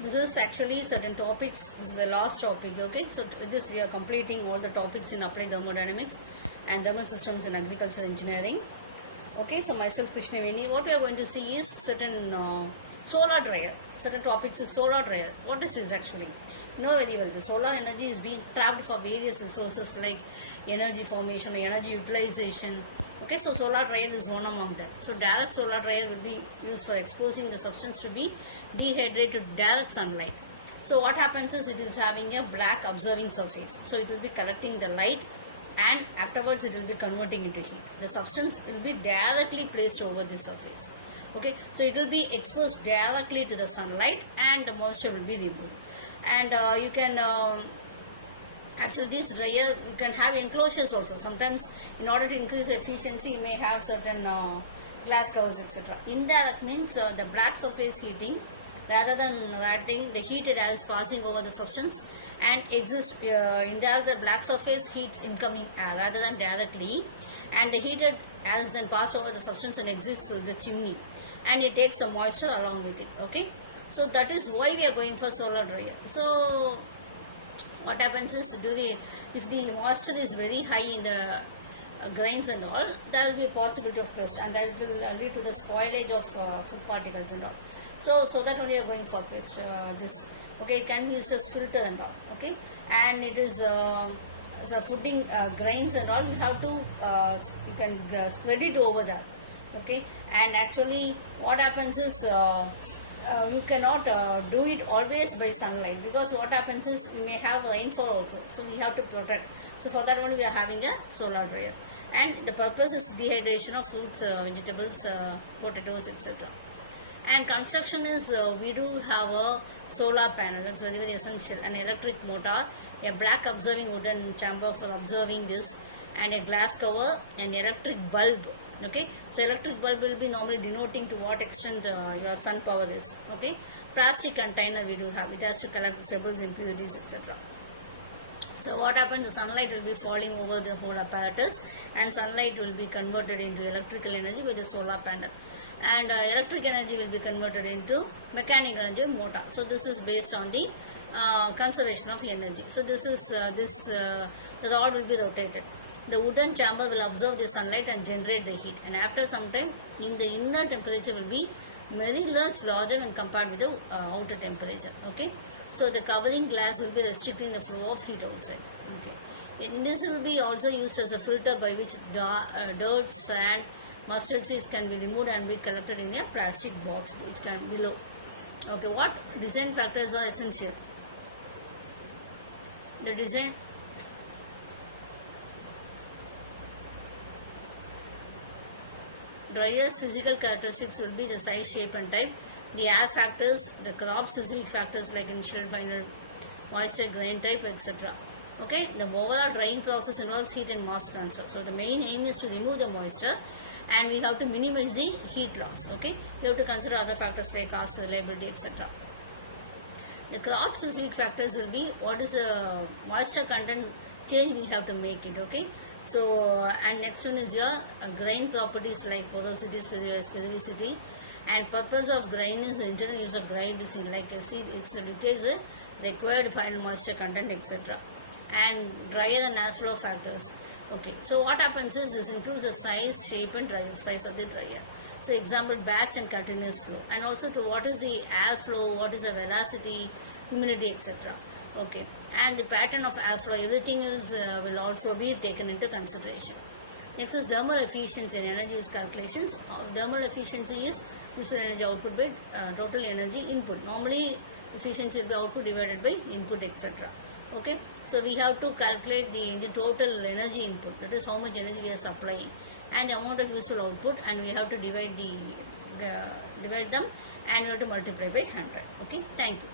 This is actually certain topics. This is the last topic. Okay, so with this we are completing all the topics in applied thermodynamics and thermal systems in agricultural engineering. Okay, so myself Krishnaveni. What we are going to see is certain solar dryer. Certain topics is solar dryer. What is this actually? You know very well. The solar energy is being trapped for various resources like energy formation, energy utilization. Okay, so solar dryer is one among them. So direct solar dryer will be used for exposing the substance to be dehydrated to direct sunlight. So what happens is it is having a black observing surface. So it will be collecting the light and afterwards it will be converting into heat. The substance will be directly placed over the surface. Okay, so it will be exposed directly to the sunlight and the moisture will be removed. And you can actually this dryer you can have enclosures also. Sometimes in order to increase efficiency you may have certain glass covers, etc. Indirect means the black surface heating, rather than writing the heated air is passing over the substance and exists indirect the black surface heats incoming air rather than directly, and the heated air is then passed over the substance and exits through the chimney and it takes the moisture along with it. Okay, so that is why we are going for solar dryer. So what happens is if the moisture is very high in the grains and all, there will be a possibility of pest and that will lead to the spoilage of food particles and all. So that only we are going for pest this. Okay, it can be used as filter and all. Okay, and it is so fooding grains and all, you have to you can spread it over there. Okay, and actually what happens is you cannot do it always by sunlight, because what happens is we may have rainfall also, so we have to protect. So for that one we are having a solar dryer, and the purpose is dehydration of fruits, vegetables, potatoes, etc. And construction is we do have a solar panel, that's very very essential, an electric motor, a black observing wooden chamber for observing this, and a glass cover, and electric bulb. Okay, so electric bulb will be normally denoting to what extent your sun power is. Okay, plastic container we do have, it has to collect pebbles, impurities, etc. So what happens, the sunlight will be falling over the whole apparatus and sunlight will be converted into electrical energy with the solar panel, and electric energy will be converted into mechanical energy motor. So this is based on the conservation of energy. So this is the rod will be rotated. The wooden chamber will absorb the sunlight and generate the heat, and after some time in the inner temperature will be very larger when compared with the outer temperature. Okay, so the covering glass will be restricting the flow of heat outside. Okay, and this will be also used as a filter by which dirt, sand, mustard seeds can be removed and be collected in a plastic box which can be below. Okay, what design factors are essential? The design dryer's physical characteristics will be the size, shape and type, the air factors, the crop specific factors like initial, final, moisture, grain type, etc. Okay, the overall drying process involves heat and mass transfer. So the main aim is to remove the moisture and we have to minimize the heat loss. Okay, we have to consider other factors like cost, reliability, etc. The crop specific factors will be what is the moisture content change we have to make it. Okay, so and next one is your grain properties like porosity, specificity, and purpose of grain is the internal use of grinding like a seed, it is the required final moisture content, etc. And dryer and airflow factors. Okay, so what happens is this includes the size, shape and size of the dryer. So example, batch and continuous flow, and also to what is the airflow, what is the velocity, humidity, etc. Okay, and the pattern of airflow, everything is will also be taken into consideration. Next is thermal efficiency and energy use calculations. Thermal efficiency is useful energy output by total energy input. Normally efficiency is the output divided by input, etc. Okay, so we have to calculate the total energy input, that is how much energy we are supplying, and the amount of useful output, and we have to divide them and we have to multiply by 100. Okay, thank you.